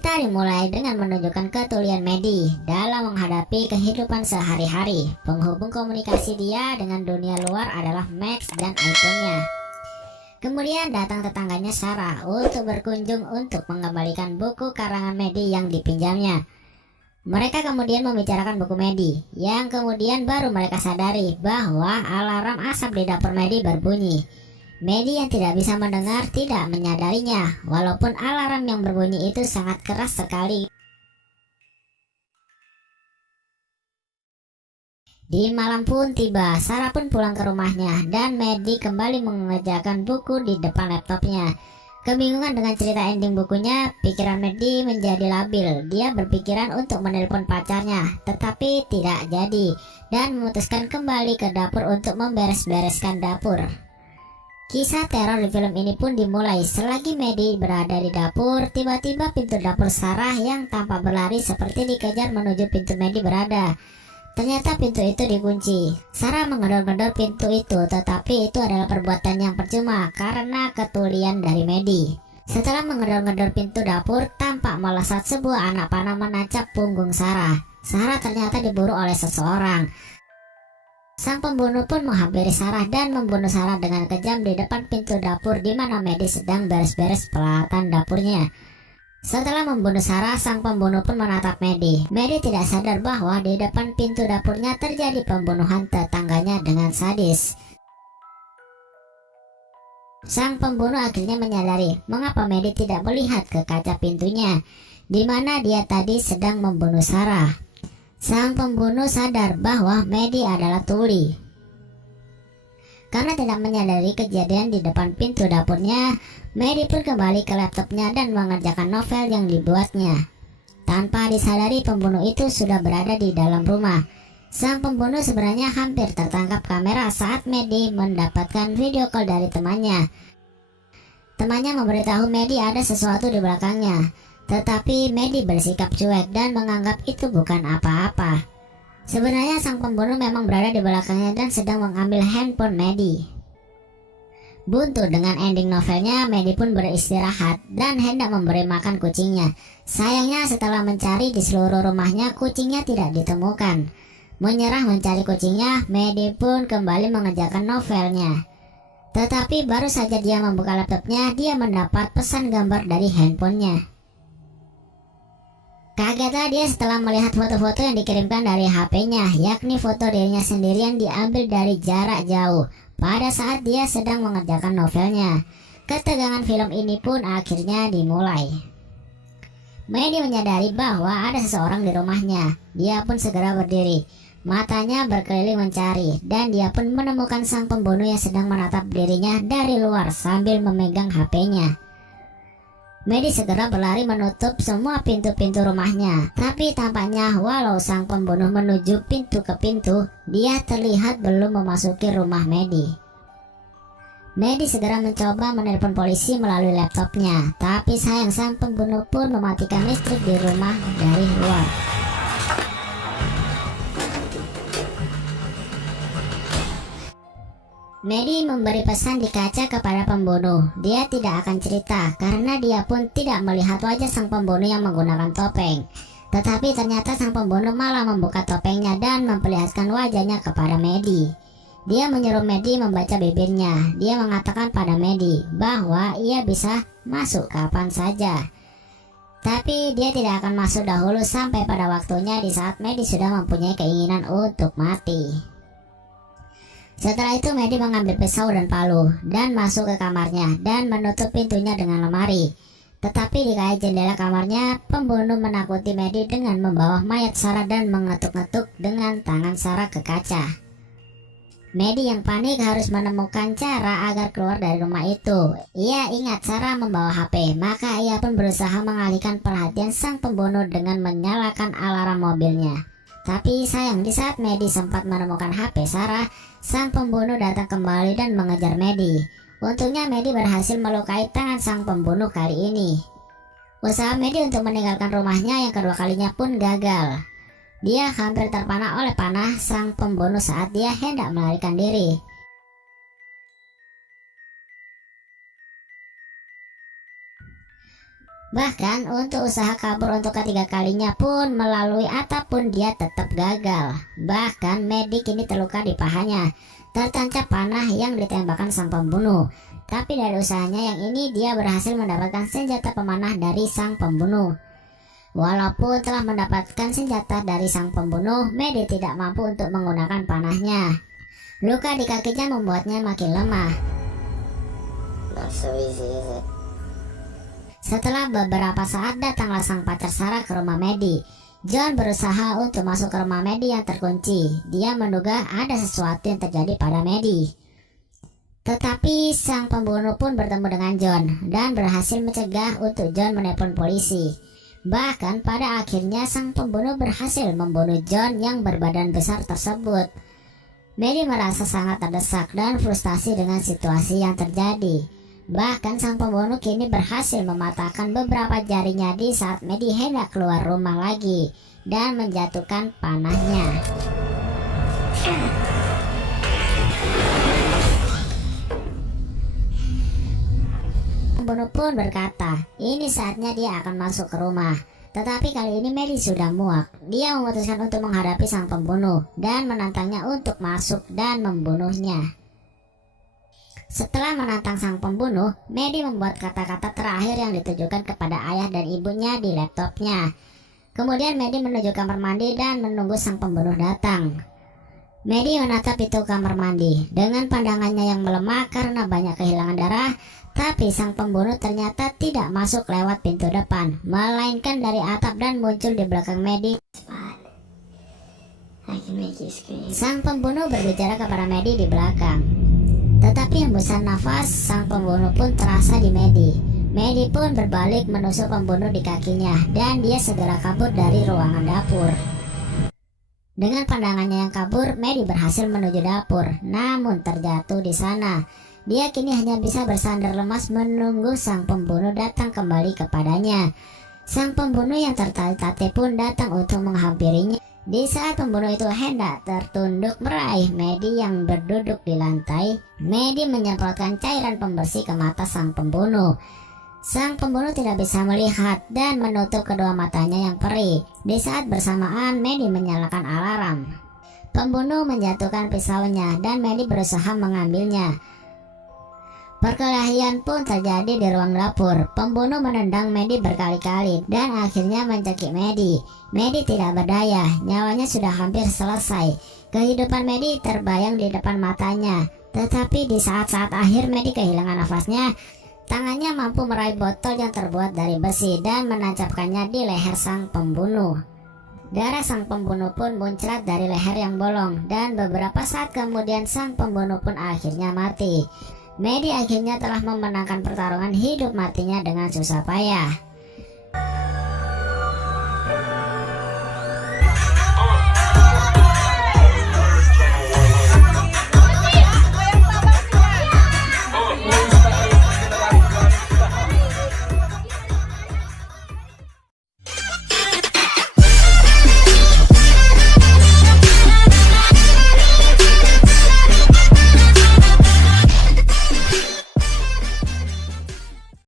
Cerita dimulai dengan menunjukkan ketulian Medi dalam menghadapi kehidupan sehari-hari. Penghubung komunikasi dia dengan dunia luar adalah Max dan iPhone-nya. Kemudian datang tetangganya Sarah untuk berkunjung untuk mengembalikan buku karangan Medi yang dipinjamnya. Mereka kemudian membicarakan buku Medi, yang kemudian baru mereka sadari bahwa alarm asap di dapur Medi berbunyi. Medi yang tidak bisa mendengar tidak menyadarinya, walaupun alarm yang berbunyi itu sangat keras sekali. Di malam pun tiba, Sarah pun pulang ke rumahnya, dan Medi kembali mengerjakan buku di depan laptopnya. Kebingungan dengan cerita ending bukunya, pikiran Medi menjadi labil. Dia berpikiran untuk menelpon pacarnya, tetapi tidak jadi, dan memutuskan kembali ke dapur untuk memberes-bereskan dapur. Kisah teror di film ini pun dimulai selagi Medi berada di dapur. Tiba-tiba pintu dapur Sarah yang tampak berlari seperti dikejar menuju pintu Medi berada. Ternyata pintu itu dikunci. Sarah menggedor-gedor pintu itu, tetapi itu adalah perbuatan yang percuma karena ketulian dari Medi. Setelah menggedor-gedor pintu dapur, tampak melesat sebuah anak panah menancap punggung Sarah. Sarah ternyata diburu oleh seseorang. Sang pembunuh pun menghampiri Sarah dan membunuh Sarah dengan kejam di depan pintu dapur di mana Medi sedang beres-beres peralatan dapurnya. Setelah membunuh Sarah, sang pembunuh pun menatap Medi. Medi tidak sadar bahwa di depan pintu dapurnya terjadi pembunuhan tetangganya dengan sadis. Sang pembunuh akhirnya menyadari mengapa Medi tidak melihat ke kaca pintunya, di mana dia tadi sedang membunuh Sarah. Sang pembunuh sadar bahwa Medi adalah tuli. Karena tidak menyadari kejadian di depan pintu dapurnya, Medi pun kembali ke laptopnya dan mengerjakan novel yang dibuatnya. Tanpa disadari, pembunuh itu sudah berada di dalam rumah. Sang pembunuh sebenarnya hampir tertangkap kamera saat Medi mendapatkan video call dari temannya. Temannya memberitahu Medi ada sesuatu di belakangnya. Tetapi Medi bersikap cuek dan menganggap itu bukan apa-apa. Sebenarnya sang pembunuh memang berada di belakangnya dan sedang mengambil handphone Medi. Buntu dengan ending novelnya, Medi pun beristirahat dan hendak memberi makan kucingnya. Sayangnya setelah mencari di seluruh rumahnya, kucingnya tidak ditemukan. Menyerah mencari kucingnya, Medi pun kembali mengerjakan novelnya. Tetapi baru saja dia membuka laptopnya, dia mendapat pesan gambar dari handphonenya. Kagetlah dia setelah melihat foto-foto yang dikirimkan dari HP-nya, yakni foto dirinya sendiri yang diambil dari jarak jauh pada saat dia sedang mengerjakan novelnya. Ketegangan film ini pun akhirnya dimulai. Medi menyadari bahwa ada seseorang di rumahnya. Dia pun segera berdiri, matanya berkeliling mencari, dan dia pun menemukan sang pembunuh yang sedang menatap dirinya dari luar sambil memegang HP-nya. Medi segera berlari menutup semua pintu-pintu rumahnya. Tapi tampaknya walau sang pembunuh menuju pintu ke pintu, dia terlihat belum memasuki rumah Medi. Medi segera mencoba menelpon polisi melalui laptopnya. Tapi sayang, sang pembunuh pun mematikan listrik di rumah dari luar. Medi memberi pesan di kaca kepada pembunuh. Dia tidak akan cerita karena dia pun tidak melihat wajah sang pembunuh yang menggunakan topeng. Tetapi ternyata sang pembunuh malah membuka topengnya dan memperlihatkan wajahnya kepada Medi. Dia menyuruh Medi membaca bibirnya. Dia mengatakan pada Medi bahwa ia bisa masuk kapan saja. Tapi dia tidak akan masuk dahulu sampai pada waktunya di saat Medi sudah mempunyai keinginan untuk mati. Setelah itu Medi mengambil pisau dan palu dan masuk ke kamarnya dan menutup pintunya dengan lemari. Tetapi di kaki jendela kamarnya, pembunuh menakuti Medi dengan membawa mayat Sarah dan mengetuk-ngetuk dengan tangan Sarah ke kaca. Medi yang panik harus menemukan cara agar keluar dari rumah itu. Ia ingat Sarah membawa HP, maka ia pun berusaha mengalihkan perhatian sang pembunuh dengan menyalakan alarm mobilnya. Tapi sayang, di saat Medi sempat menemukan HP Sarah, sang pembunuh datang kembali dan mengejar Medi. Untungnya Medi berhasil melukai tangan sang pembunuh kali ini. Usaha Medi untuk meninggalkan rumahnya yang kedua kalinya pun gagal. Dia hampir terpana oleh panah sang pembunuh saat dia hendak melarikan diri. Bahkan untuk usaha kabur untuk ketiga kalinya pun melalui atap pun dia tetap gagal. Bahkan Medi kini terluka di pahanya, tertancap panah yang ditembakkan sang pembunuh. Tapi dari usahanya yang ini dia berhasil mendapatkan senjata pemanah dari sang pembunuh. Walaupun telah mendapatkan senjata dari sang pembunuh, Medi tidak mampu untuk menggunakan panahnya. Luka di kakinya membuatnya makin lemah. Not so easy, is it? Setelah beberapa saat datanglah sang pacar Sarah ke rumah Medi. John berusaha untuk masuk ke rumah Medi yang terkunci. Dia menduga ada sesuatu yang terjadi pada Medi. Tetapi sang pembunuh pun bertemu dengan John dan berhasil mencegah untuk John menelpon polisi. Bahkan pada akhirnya sang pembunuh berhasil membunuh John yang berbadan besar tersebut. Medi merasa sangat terdesak dan frustasi dengan situasi yang terjadi. Bahkan sang pembunuh kini berhasil mematahkan beberapa jarinya di saat Medi hendak keluar rumah lagi dan menjatuhkan panahnya. Pembunuh pun berkata, ini saatnya dia akan masuk ke rumah. Tetapi kali ini Medi sudah muak. Dia memutuskan untuk menghadapi sang pembunuh dan menantangnya untuk masuk dan membunuhnya. Setelah menantang sang pembunuh, Medi membuat kata-kata terakhir yang ditujukan kepada ayah dan ibunya di laptopnya. Kemudian Medi menuju kamar mandi dan menunggu sang pembunuh datang. Medi menatap pintu kamar mandi dengan pandangannya yang melemah karena banyak kehilangan darah. Tapi sang pembunuh ternyata tidak masuk lewat pintu depan, melainkan dari atap dan muncul di belakang Medi. Sang pembunuh berbicara kepada Medi di belakang. Tetapi hembusan nafas sang pembunuh pun terasa di Medi. Medi pun berbalik menusuk pembunuh di kakinya dan dia segera kabur dari ruangan dapur. Dengan pandangannya yang kabur, Medi berhasil menuju dapur, namun terjatuh di sana. Dia kini hanya bisa bersandar lemas menunggu sang pembunuh datang kembali kepadanya. Sang pembunuh yang tertatih-tatih pun datang untuk menghampirinya. Di saat pembunuh itu hendak tertunduk meraih Medi yang berduduk di lantai, Medi menyemprotkan cairan pembersih ke mata sang pembunuh. Sang pembunuh tidak bisa melihat dan menutup kedua matanya yang perih. Di saat bersamaan Medi menyalakan alarm. Pembunuh menjatuhkan pisaunya dan Medi berusaha mengambilnya. Perkelahian pun terjadi di ruang dapur. Pembunuh menendang Medi berkali-kali dan akhirnya mencekik Medi. Medi tidak berdaya, nyawanya sudah hampir selesai. Kehidupan Medi terbayang di depan matanya. Tetapi di saat-saat akhir Medi kehilangan nafasnya, tangannya mampu meraih botol yang terbuat dari besi dan menancapkannya di leher sang pembunuh. Darah sang pembunuh pun muncrat dari leher yang bolong dan beberapa saat kemudian sang pembunuh pun akhirnya mati. Medi akhirnya telah memenangkan pertarungan hidup matinya dengan susah payah.